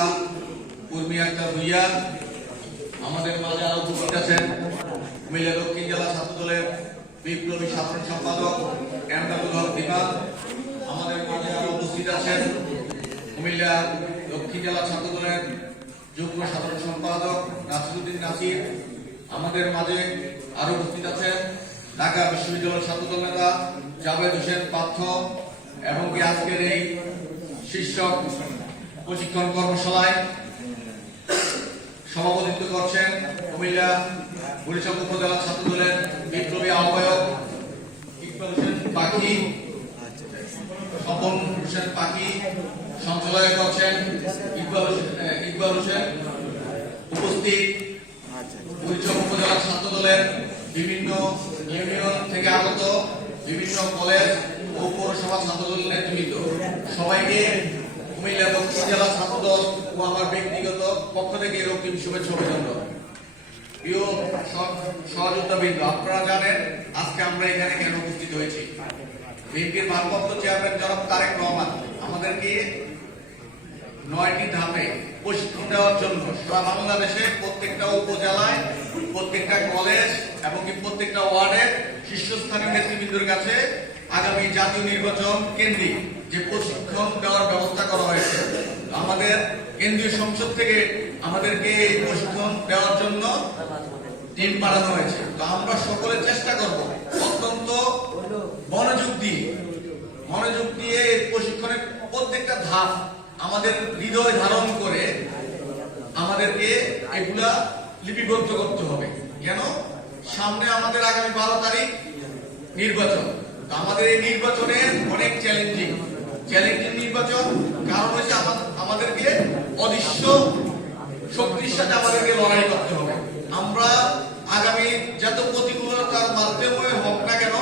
নেতা উর্মি আক্তার ভুইয়া, আমাদের মাঝে আরো উপস্থিত আছেন কুমিল্লা দক্ষিণ জেলা ছাত্রদলের বিপ্লবী সাধারণ সম্পাদক এমদাদুল হক দিমান, আমাদের মাঝে আরো উপস্থিত আছেন কুমিল্লা দক্ষিণ জেলা ছাত্রদলের যুগ্ম সাধারণ সম্পাদক নাসিরউদ্দিন নাসির, আমাদের মাঝে আরো উপস্থিত আছেন ঢাকা বিশ্ববিদ্যালয়ের ছাত্রদল নেতা জাভেদ হোসেন পার্থ, এবং কি আজকের এই শীর্ষক প্রশিক্ষণ কর্মশালায় সভাপতিত্ব করছেন কুমিল্লা বরিশাল উপজেলা ছাত্রদলের বিপ্লবী আহ্বায়ক ইকবাল হোসেন পাখি, স্বপন হোসেন পাখি, সঞ্চালনা করছেন ইকবাল হোসেন। উপস্থিত বরিশাল উপজেলা ছাত্রদলের বিভিন্ন ইউনিয়ন থেকে আগত বিভিন্ন কলেজ ও পৌরসভা ছাত্রদল নেতৃবৃন্দ, সবাইকে কুমিল্লা দক্ষিণ জেলা ছাত্রদল ও আমার ব্যক্তিগত পক্ষ থেকে রক্তিম শুভেচ্ছা অভিনন্দন। প্রিয় সহযোদ্ধাবৃন্দ, আপনারা জানেন আজকে আমরা এখানে কেন উপস্থিত হয়েছি। বিএনপির ভারপ্রাপ্ত চেয়ারম্যান জনাব তারেক রহমান আমাদেরকে 9টি ধাপে প্রশিক্ষণ দেওয়ার জন্য সারা বাংলাদেশে প্রত্যেকটা উপজেলায়, প্রত্যেকটা কলেজ এবং প্রত্যেকটা ওয়ার্ডে শীর্ষস্থানীয় নেতৃবৃন্দের কাছে আগামী জাতীয় নির্বাচন কেন্দ্রিক যে প্রশিক্ষণ দেওয়ার ব্যবস্থা করা হয়েছে, আমাদের কেন্দ্রীয় সংসদ থেকে আমাদেরকে এই প্রশিক্ষণ দেওয়ার জন্য টিম পাঠানো হয়েছে। তো আমরা সকলে চেষ্টা করব অত্যন্ত মনোযোগ দিয়ে প্রশিক্ষণের প্রত্যেকটা ধাপ আমাদের হৃদয় ধারণ করে আমাদেরকে এগুলা লিপিবদ্ধ করতে হবে। কেন সামনে আমাদের আগামী 12 তারিখ নির্বাচন। তো আমাদের এই নির্বাচনে অনেক চ্যালেঞ্জিং নির্বাচন, কারণ হচ্ছে আমাদেরকে অদৃশ্য শক্তির সাথে আমাদেরকে লড়াই করতে হবে। আমরা আগামী যত প্রতিকূলতার মাধ্যমে হোক না কেন,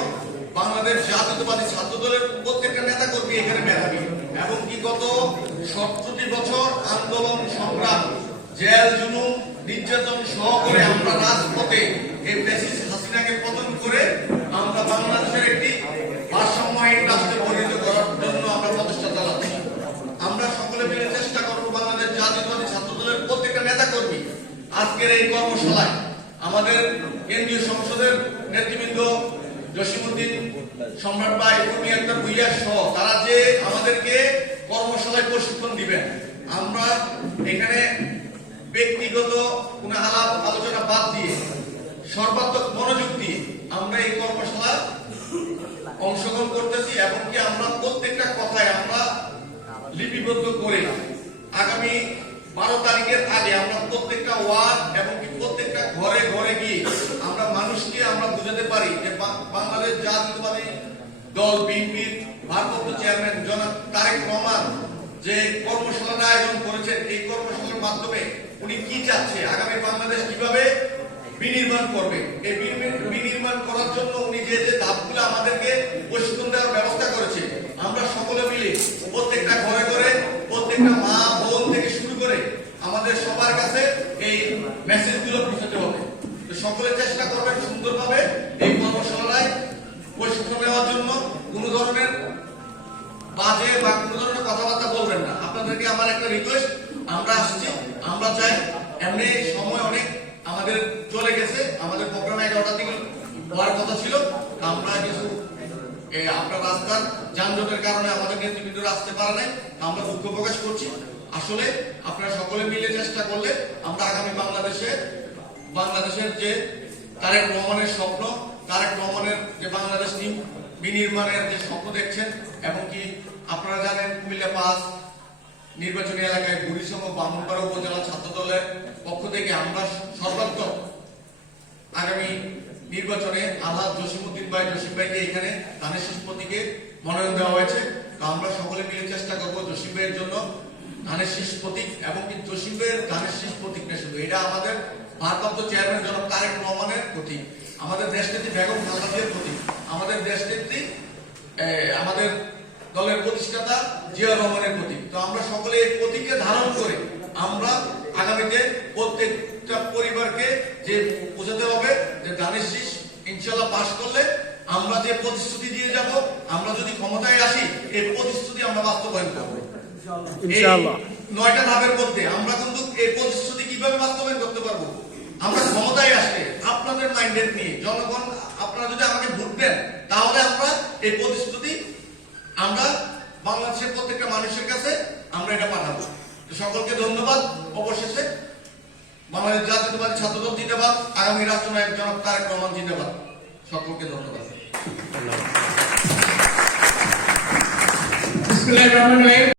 বাংলাদেশ জাতীয়তাবাদী ছাত্রদলের প্রত্যেকটা নেতা কর্মী এখানে মেধাবী, এবং কি গত 70 বছর আন্দোলন সংগ্রাম, জেল জুলুম নির্যাতন সহ করে আমরা রাজপথে এই ফ্যাসিস্ট হাসিনাকে পতন করে আমরা বাংলাদেশের একটি ভারসাম্যহীন রাষ্ট্রে পরিণত করার জন্য আমরা প্রচেষ্টা চালাচ্ছি। আমরা সকলে মিলে চেষ্টা করব বাংলাদেশ জাতীয়তাবাদী ছাত্রদলের প্রত্যেকটা নেতা কর্মী আজকের এই কর্মশালায় আমাদের কেন্দ্রীয় সংসদের নেতৃবৃন্দ জসিমউদ্দিন সম্রাট ভাই, উর্মি আক্তার ভুইয়া সহ তারা যে আমাদেরকে কর্মশালায় প্রশিক্ষণ দিবেন, আমরা এখানে ব্যক্তিগত কোন আলাপ আলোচনা বাদ দিয়ে সর্বাত্মক মনোযোগ দিয়ে আমরা এই কর্মশালা অংশগ্রহণ করতেছি, এবং কি আমরা প্রত্যেকটা কথায় আমরা লিপিবদ্ধ করে আগামী 12 তারিখের আগে আমরা প্রত্যেকটা ওয়ার্ড এবং প্রত্যেকটা ঘরে ঘরে গিয়ে আমরা মানুষকে আমরা বুঝাতে পারি যে বাংলাদেশ জাতীয়তাবাদী দল বিএনপির ভারপ্রাপ্ত চেয়ারম্যান জনাব তারেক রহমান যে কর্মশালার আয়োজন করেছেন, এই কর্মশালার মাধ্যমে উনি কি চাচ্ছে, আগামী বাংলাদেশ কিভাবে বিনির্মাণ করবে, এই বিনির্মাণ করার জন্য উনি যে ধাপগুলো আমাদেরকে প্রশিক্ষণ দেওয়ার ব্যবস্থা করেছে, আমরা সকলে মিলে প্রত্যেকটা ঘরে ঘরে প্রত্যেকটা মা বোন থেকে শুরু করে আমাদের সবার কাছে এই মেসেজগুলো পৌঁছাতে হবে। তো সকলে চেষ্টা করবেন সুন্দরভাবে এই কর্মশালায় প্রশিক্ষণ নেওয়ার জন্য। কোন ধরনের বাজে বা কোন ধরনের কথাবার্তা বলবেন না। আপনাদেরকে আমার একটা রিকোয়েস্ট, আমরা আসছি, আমরা চাই, এমনি সময় অনেক আমাদের চলে গেছে, আমাদের প্রোগ্রাম 11টা থেকে হওয়ার কথা ছিল, আমরা কিছু আপনার রাস্তার যানজটের কারণে আমাদের নেতৃবৃন্দরা আসতে পারে নাই, আমরা দুঃখ প্রকাশ করছি। আসলে আপনারা সকলে মিলে চেষ্টা করলে আমরা আগামী বাংলাদেশের যে তারেক রহমানের স্বপ্ন, তারেক রহমানের যে বাংলাদেশ বিনির্মাণের যে স্বপ্ন দেখছেন, এবং কি আপনারা জানেন কুমিল্লা 5 নির্বাচনী এলাকায় বরিশাল ও ব্রাহ্মণবাড়িয়া উপজেলা ছাত্রদলের পক্ষ থেকে আমরা সর্বাত্মক আগামী নির্বাচনে আলহাজ জসিমউদ্দিন ভাইকে এখানে ধানের শীষ প্রতীকে মনোনয়ন দেওয়া হয়েছে। তো আমরা সকলে মিলে চেষ্টা করবো জসিম ভাইয়ের জন্য ধানের শীষ প্রতীক, এবং কি জসিম ভাইয়ের ধানের শীষ প্রতীক না শুধু, এটা আমাদের ভারপ্রাপ্ত চেয়ারম্যান জনাব তারেক রহমানের প্রতীক, আমাদের দেশনেত্রী বেগম খালেদা জিয়ার প্রতীক, আমাদের দেশনেত্রী আমাদের দলের প্রতিষ্ঠাতা জিয়াউর রহমানের প্রতীক। তো আমরা সকলে এই প্রতীককে ধারণ করে আমরা আগামীতে প্রত্যেকটা পরিবারকে যে বোঝাতে হবে যে ধানের শীষ ইনশাআল্লাহ পাশ করলে আমরা যে প্রতিশ্রুতি দিয়ে যাব, আমরা যদি ক্ষমতায় আসি এই প্রতিশ্রুতি আমরা বাস্তবায়ন করব ইনশাআল্লাহ। 9টা ধাপের মধ্যে আমরা কিন্তু এই প্রতিশ্রুতি কিভাবে বাস্তবায়ন করতে পারবো? আমরা ক্ষমতায় আসলে আপনাদের মাইন্ডেড নিয়ে জনগণ, আপনারা যদি আমাকে ভোট দেন তাহলে আমরা এই প্রতিশ্রুতি আমরা বাংলাদেশের প্রত্যেকটা মানুষের কাছে আমরা এটা পাঠাবো। সকলকে ধন্যবাদ। অবশেষে বাংলাদেশ জাতীয়তাবাদী ছাত্রদল জিন্দাবাদ, আগামী রাষ্ট্রনায়ক জনাব তারেক রহমান জিন্দাবাদ। সকলকে ধন্যবাদ।